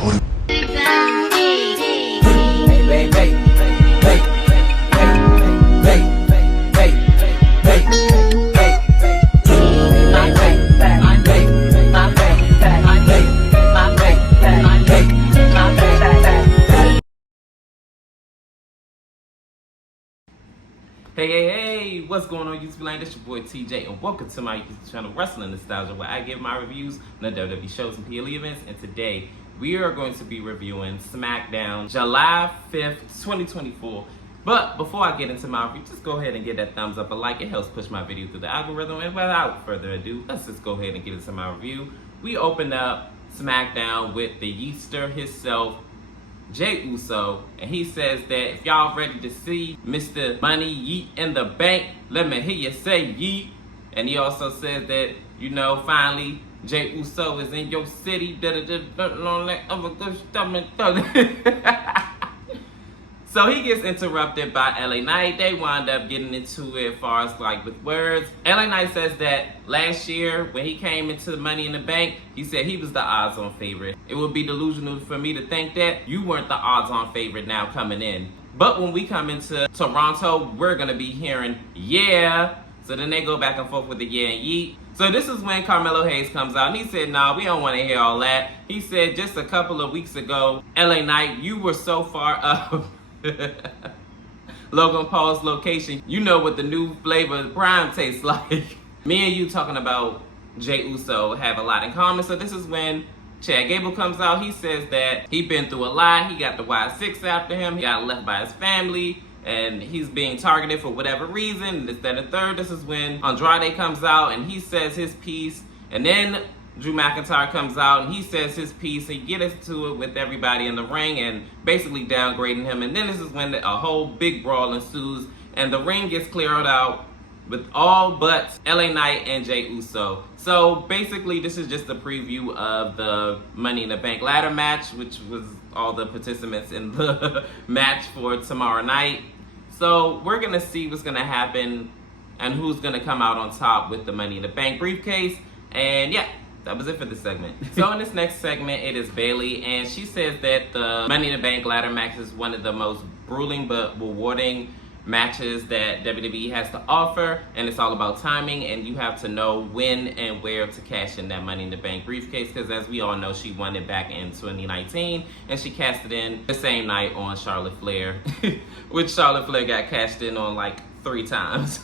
recording. Hey, what's going on YouTube land? It's your boy TJ and welcome to my YouTube channel Wrestling Nostalgia, where I give my reviews on the WWE shows and PLE events. And today we are going to be reviewing SmackDown July 5th, 2024. But before I get into my review, just go ahead and give that thumbs up, a like. It helps push my video through the algorithm. And without further ado, let's just go ahead and get into my review. We opened up SmackDown with the Yeaster himself, Jey Uso, and he says that if y'all ready to see Mr. Money Yeet in the bank, let me hear you say yeet. And he also says that, you know, finally Jey Uso is in your city. So he gets interrupted by LA Knight. They wind up getting into it as far as like with words. LA Knight says that last year when he came into Money in the Bank, he said he was the odds-on favorite. It would be delusional for me to think that you weren't the odds-on favorite now coming in. But when we come into Toronto, we're gonna be hearing yeah. So then they go back and forth with the yeah and yeet. So this is when Carmelo Hayes comes out and he said, nah, we don't want to hear all that. He said just a couple of weeks ago, LA Knight, you were so far up Logan Paul's location. You know what the new flavor of Prime tastes like. Me and you talking about Jey Uso have a lot in common. So this is when Chad Gable comes out. He says that he been through a lot. He got the Y6 after him. He got left by his family. And he's being targeted for whatever reason. This, that, and third. This is when Andrade comes out and he says his piece. And then Drew McIntyre comes out and he says his piece. He gets into it with everybody in the ring and basically downgrading him. And then this is when a whole big brawl ensues and the ring gets cleared out with all but LA Knight and Jey Uso. So basically this is just a preview of the Money in the Bank ladder match, which was all the participants in the match for tomorrow night. So we're gonna see what's gonna happen and who's gonna come out on top with the Money in the Bank briefcase. And yeah, that was it for this segment. So in this next segment, it is Bayley, and she says that the Money in the Bank ladder match is one of the most grueling but rewarding matches that WWE has to offer, and it's all about timing, and you have to know when and where to cash in that Money in the Bank briefcase, because as we all know, she won it back in 2019, and she cashed it in the same night on Charlotte Flair, which Charlotte Flair got cashed in on like 3 times.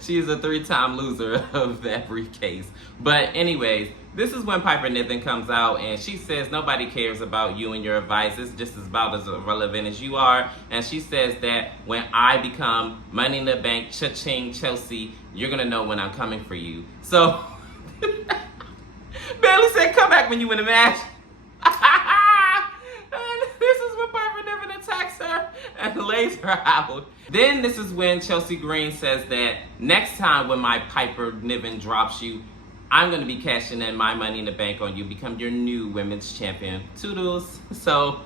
She is a 3-time loser of that briefcase. But anyways, this is when Piper Niven comes out and she says nobody cares about you and your advice. It's just about as relevant as you are. And she says that when I become Money in the Bank, cha-ching, Chelsea, you're gonna know when I'm coming for you. So Bayley said come back when you win a match. This is when Piper Niven attacks her and lays her out. Then this is when Chelsea Green says that next time when my Piper Niven drops you, I'm going to be cashing in my Money in the Bank on you, become your new women's champion. Toodles. So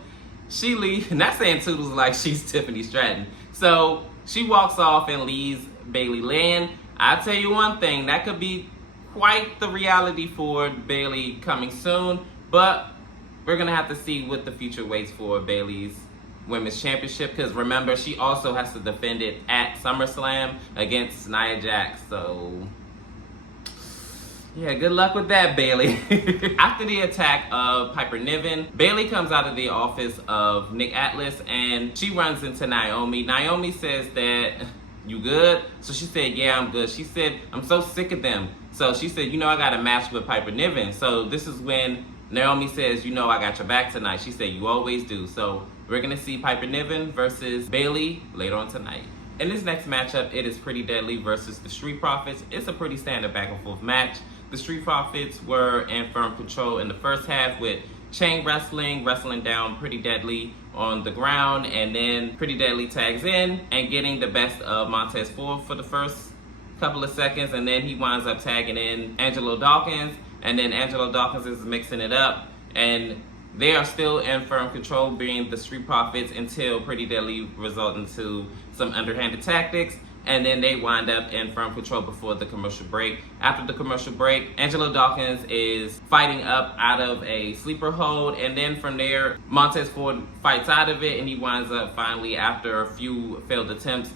she leaves, not saying toodles like she's Tiffany Stratton. So she walks off and leaves Bayley land. I'll tell you one thing, that could be quite the reality for Bayley coming soon, but we're going to have to see what the future waits for Bayley's Women's Championship, because remember, she also has to defend it at SummerSlam against Nia Jax. So yeah, good luck with that, Bayley. After the attack of Piper Niven, Bayley comes out of the office of Nick Atlas and she runs into Naomi. Naomi says that, you good? So she said, yeah, I'm good. She said, I'm so sick of them. So she said, you know, I got a match with Piper Niven. So this is when Naomi says, you know, I got your back tonight. She said, you always do. So we're going to see Piper Niven versus Bayley later on tonight. In this next matchup, it is Pretty Deadly versus the Street Profits. It's a pretty standard back and forth match. The Street Profits were in firm control in the first half with chain wrestling down Pretty Deadly on the ground, and then Pretty Deadly tags in and getting the best of Montez Ford for the first couple of seconds, and then he winds up tagging in Angelo Dawkins, and then Angelo Dawkins is mixing it up, and they are still in firm control, being the Street Profits, until Pretty Deadly result into some underhanded tactics. and then they wind up in firm control before the commercial break. After the commercial break, Angelo Dawkins is fighting up out of a sleeper hold, and then from there, Montez Ford fights out of it, and he winds up finally, after a few failed attempts,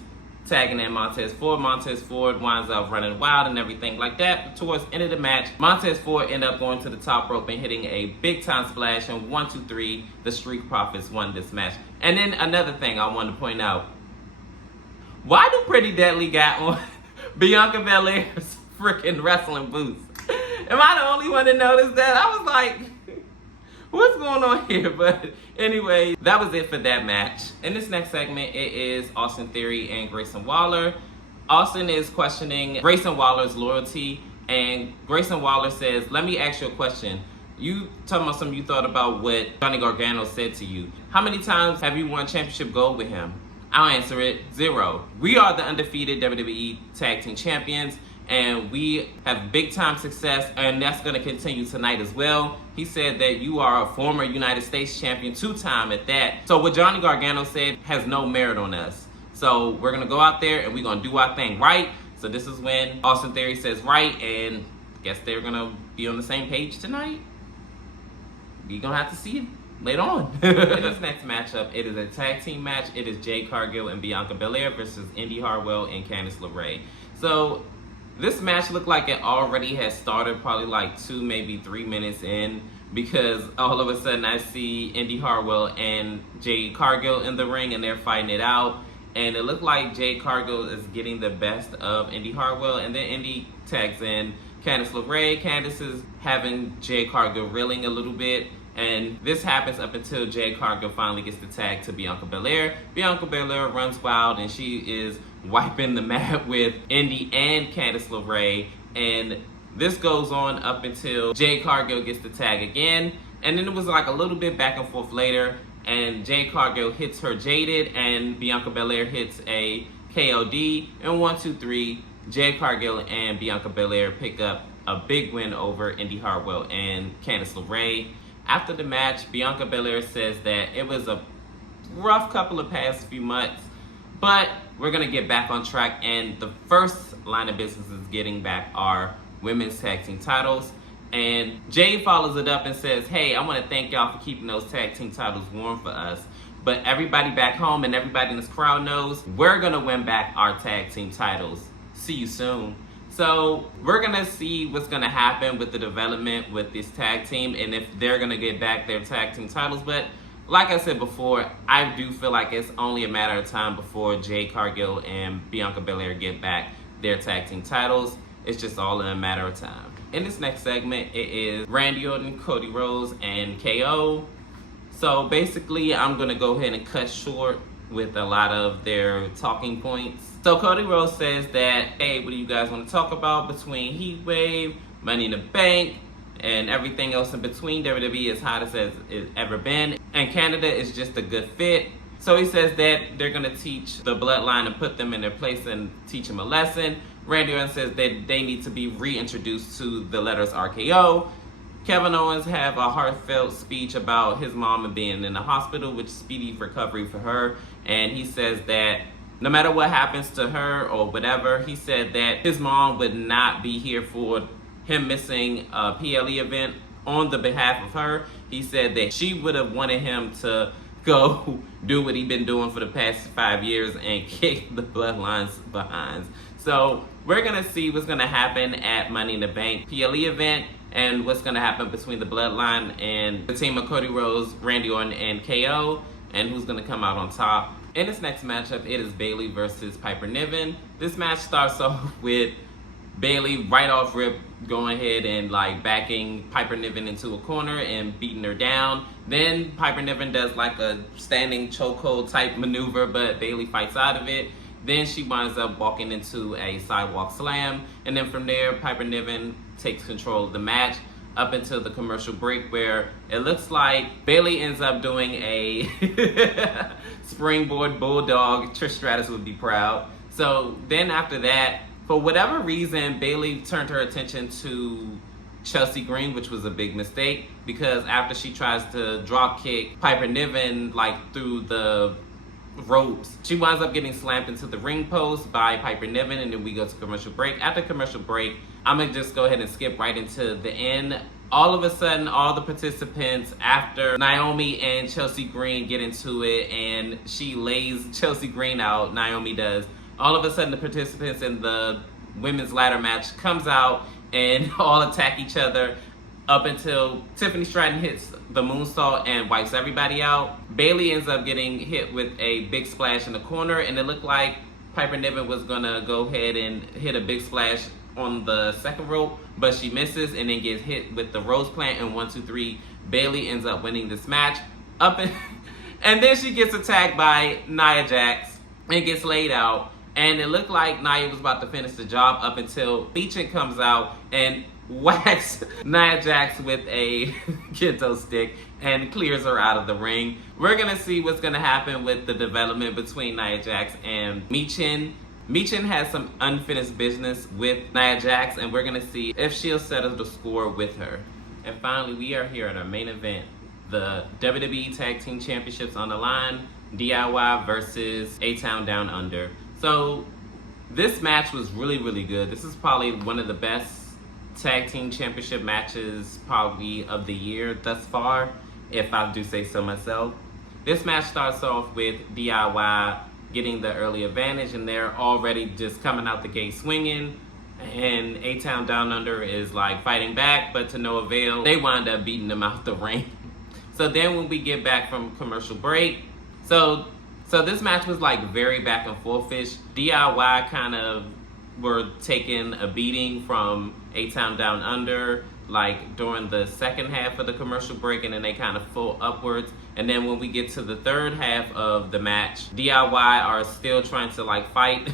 tagging in Montez Ford. Montez Ford winds up running wild and everything like that. But towards the end of the match, Montez Ford ended up going to the top rope and hitting a big time splash, and 1, 2, 3, the Street Profits won this match. And then another thing I wanted to point out, why do Pretty Deadly got on Bianca Belair's freaking wrestling boots? Am I the only one to notice that? I was like, what's going on here? But anyway, that was it for that match. In this next segment, it is Austin Theory and Grayson Waller. Austin is questioning Grayson Waller's loyalty, and Grayson Waller says, let me ask you a question. You talking about something you thought about what Johnny Gargano said to you. How many times have you won championship gold with him? I'll answer it, 0. We are the undefeated WWE Tag Team Champions, and we have big time success, and that's going to continue tonight as well. He said that you are a former United States champion, 2-time at that. So what Johnny Gargano said has no merit on us. So we're going to go out there and we're going to do our thing, right? So this is when Austin Theory says right, and I guess they're going to be on the same page tonight. You're going to have to see it later on. In this next matchup, it is a tag team match. It is Jade Cargill and Bianca Belair versus Indy Hartwell and Candice LeRae. So this match looked like it already had started probably like 2, maybe 3 minutes in, because all of a sudden I see Indy Hartwell and Jade Cargill in the ring and they're fighting it out. And it looked like Jade Cargill is getting the best of Indy Hartwell, and then Indy tags in Candice LeRae. Candice is having Jade Cargill reeling a little bit, and this happens up until Jade Cargill finally gets the tag to Bianca Belair. Bianca Belair runs wild, and she is wiping the mat with Indy and Candice LeRae, and this goes on up until Jade Cargill gets the tag again, and then it was like a little bit back and forth later, and Jade Cargill hits her Jaded, and Bianca Belair hits a KOD, and 1, 2, 3, Jade Cargill and Bianca Belair pick up a big win over Indy Hartwell and Candice LeRae. After the match, Bianca Belair says that it was a rough couple of past few months, but we're going to get back on track, and the first line of business is getting back our women's tag team titles. And Jade follows it up and says, hey, I want to thank y'all for keeping those tag team titles warm for us. But everybody back home and everybody in this crowd knows we're going to win back our tag team titles. See you soon. So we're going to see what's going to happen with the development with this tag team and if they're going to get back their tag team titles. But like I said before, I do feel like it's only a matter of time before Jade Cargill and Bianca Belair get back their tag team titles. It's just all in a matter of time. In this next segment, it is Randy Orton, Cody Rhodes, and KO. So basically, I'm going to go ahead and cut short with a lot of their talking points. So Cody Rhodes says that, hey, what do you guys want to talk about between Heat Wave, Money in the Bank, and everything else in between? WWE is hottest as it's ever been, and Canada is just a good fit. So he says that they're going to teach the Bloodline and put them in their place and teach them a lesson. Randy Orton says that they need to be reintroduced to the letters RKO. Kevin Owens have a heartfelt speech about his mom being in the hospital, which speedy recovery for her. And he says that no matter what happens to her or whatever, he said that his mom would not be here for him missing a PLE event on the behalf of her. He said that she would have wanted him to go do what he'd been doing for the past 5 years and kick the Bloodlines behind. So we're going to see what's going to happen at Money in the Bank PLE event and what's going to happen between the Bloodline and the team of Cody Rhodes, Randy Orton, and KO, and who's going to come out on top. In this next matchup, it is Bayley versus Piper Niven. This match starts off with Bayley right off rip going ahead and like backing Piper Niven into a corner and beating her down. Then Piper Niven does like a standing chokehold type maneuver, but Bayley fights out of it. Then she winds up walking into a sidewalk slam. And then from there, Piper Niven takes control of the match up until the commercial break, where it looks like Bayley ends up doing a springboard bulldog. Trish Stratus would be proud. So then after that, for whatever reason, Bayley turned her attention to Chelsea Green, which was a big mistake, because after she tries to drop kick Piper Niven like through the ropes. She winds up getting slammed into the ring post by Piper Niven, and then we go to commercial break. After commercial break, I'm gonna just go ahead and skip right into the end. All of a sudden, all the participants, after Naomi and Chelsea Green get into it and she lays Chelsea Green out, Naomi does, all of a sudden the participants in the women's ladder match comes out and all attack each other up until Tiffany Stratton hits the moonsault and wipes everybody out. Bayley ends up getting hit with a big splash in the corner, and it looked like Piper Niven was gonna go ahead and hit a big splash on the second rope, but she misses and then gets hit with the rose plant, and 1, 2, 3, Bayley ends up winning this match. And then she gets attacked by Nia Jax and gets laid out, and it looked like Nia was about to finish the job up until Meechin comes out and whacks Nia Jax with a kendo stick and clears her out of the ring. We're gonna see what's gonna happen with the development between Nia Jax and Meechin. Meechin has some unfinished business with Nia Jax, and we're gonna see if she'll settle the score with her. And finally, we are here at our main event, the WWE Tag Team Championships on the line, DIY versus A-Town Down Under. So this match was really, really good. This is probably one of the best tag team championship matches probably of the year thus far, if I do say so myself. This match starts off with DIY getting the early advantage, and they're already just coming out the gate swinging, and A-Town Down Under is like fighting back, but to no avail. They wind up beating them out the ring. So then when we get back from commercial break, so this match was like very back and forth-ish. DIY kind of were taking a beating from A-Town Down Under like during the second half of the commercial break, and then they kind of full upwards. And then when we get to the third half of the match, DIY are still trying to like fight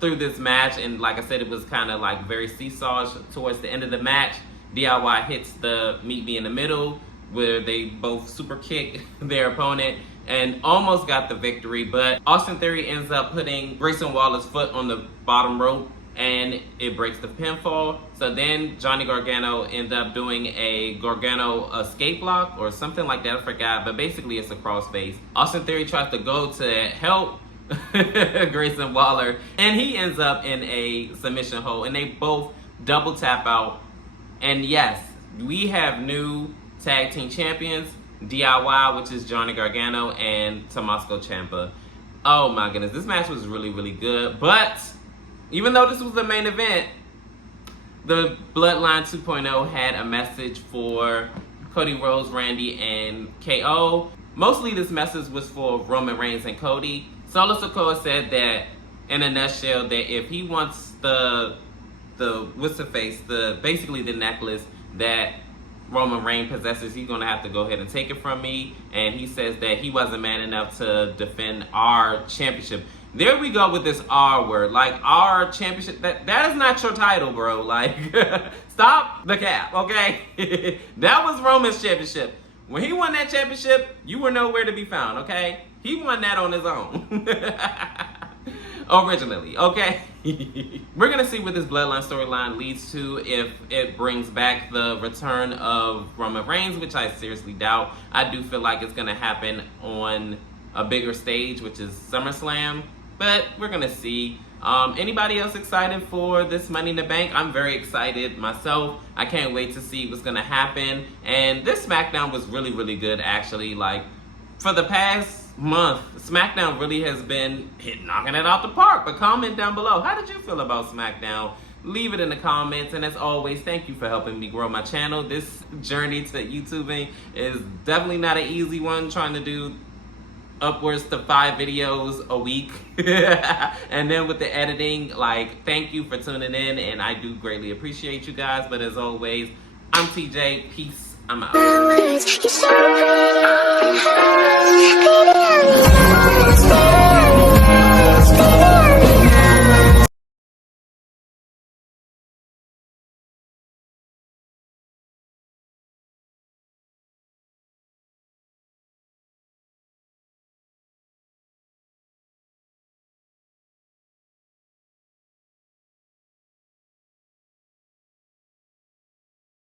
through this match, and like I said, it was kind of like very seesawish towards the end of the match. DIY hits the meet me in the middle, where they both super kick their opponent and almost got the victory, but Austin Theory ends up putting Grayson Waller's foot on the bottom rope, and it breaks the pinfall. So then Johnny Gargano ends up doing a Gargano escape lock or something like that, I forgot, but basically it's a crossface. Austin Theory tries to go to help Grayson Waller, and he ends up in a submission hold, and they both double tap out. And yes, we have new tag team champions, DIY, which is Johnny Gargano and Tommaso Ciampa. Oh my goodness, this match was really, really good. But even though this was the main event, the Bloodline 2.0 had a message for Cody Rhodes, Randy, and KO. Mostly this message was for Roman Reigns and Cody. Solo Sikoa said that, in a nutshell, that if he wants the what's the face, basically the necklace that Roman Reigns possesses, he's gonna have to go ahead and take it from me. And he says that he wasn't man enough to defend our championship. There we go with this R word, like our championship. That is not your title, bro. Like, stop the cap, okay? That was Roman's championship. When he won that championship, you were nowhere to be found, okay? He won that on his own. Originally, okay? We're gonna see what this Bloodline storyline leads to, if it brings back the return of Roman Reigns, which I seriously doubt. I do feel like it's gonna happen on a bigger stage, which is SummerSlam, but we're gonna see. Anybody else excited for this Money in the Bank? I'm very excited myself. I can't wait to see what's gonna happen. And this SmackDown was really, really good, actually. Like, for the past month, SmackDown really has been knocking it out the park. But comment down below, how did you feel about SmackDown? Leave it in the comments, and as always, thank you for helping me grow my channel. This journey to YouTubing is definitely not an easy one, trying to do upwards to 5 videos a week. And then with the editing, like, thank you for tuning in, and I do greatly appreciate you guys. But as always, I'm TJ. Peace. I'm out.